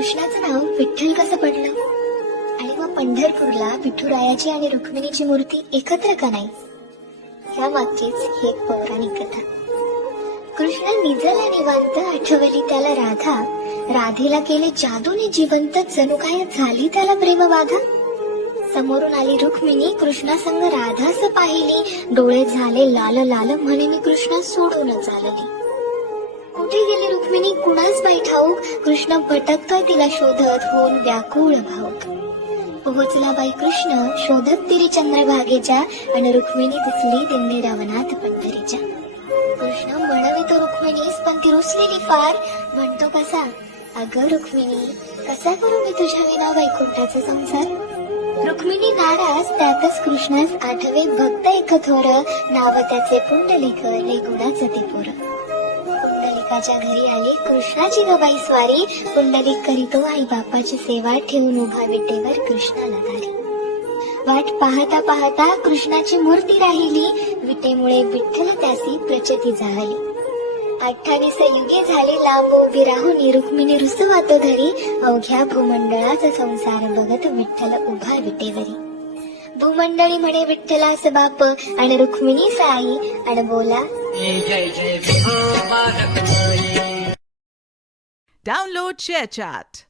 कृष्णाचं नाव विठ्ठल कसं पडलं आणि मग पंढरपूरला विठुरायाची आणि रुक्मिणीची मूर्ती एकत्र का नाही? ह्या मागचीच ही एक पौराणिक कथा. कृष्ण निजला निवांत आठवली त्याला राधा, राधेला केले जादूने जिवंत, जणू काय झाली त्याला प्रेमबाधा. समोरून आली रुक्मिणी, कृष्णासंग राधास पाहिली, डोळे झाले लाल लाल, म्हणे मी कृष्णा सोडून चालली. कुठे गेली रुक्मिणी कुणास बाई ठाऊक, कृष्ण भटकतोय तिला शोधत, होऊन व्याकुळ भाऊक. पोहोचला बाई कृष्ण शोधत तिरी चंद्रभागेच्या, आणि रुक्मिणी दिसली दिंडी रावणात पंढरीच्या. कृष्ण म्हणवितो रुक्मिणीस, पण ती रुसलेली फार, म्हणतो कसा, अगं रुक्मिणी कसा करू मी तुझ्या विना वैकुंठाचा संसार. रुक्मिणी नाराज, त्यातच कृष्णास आठवे भक्त एक थोर, नाव त्याचे पुंडलिक, लय गुणाचं ते पोर. पुंडलिकाच्या घरी आली कृष्णाची गबाई स्वारी, पुंडलिक करीतो आई बापाची सेवा, ठेवून उभा विटेवर कृष्णाला दारी. वाट पाहता पाहता कृष्णाची मूर्ती राहिली, विटेमुळे विठ्ठल त्यासी प्रचिती झाली. 28 युगे झाली लांब उभी राहुनी, रुक्मिणी रुसवातो धरी, अवघ्या भूमंडळाचा संसार बघत विठ्ठल उभा विटेवरी. भूमंडळी म्हणे विठ्ठलास बाप, आणि रुक्मिणी साई, आणि बोला जय जय विठो बालक. Download ShareChat.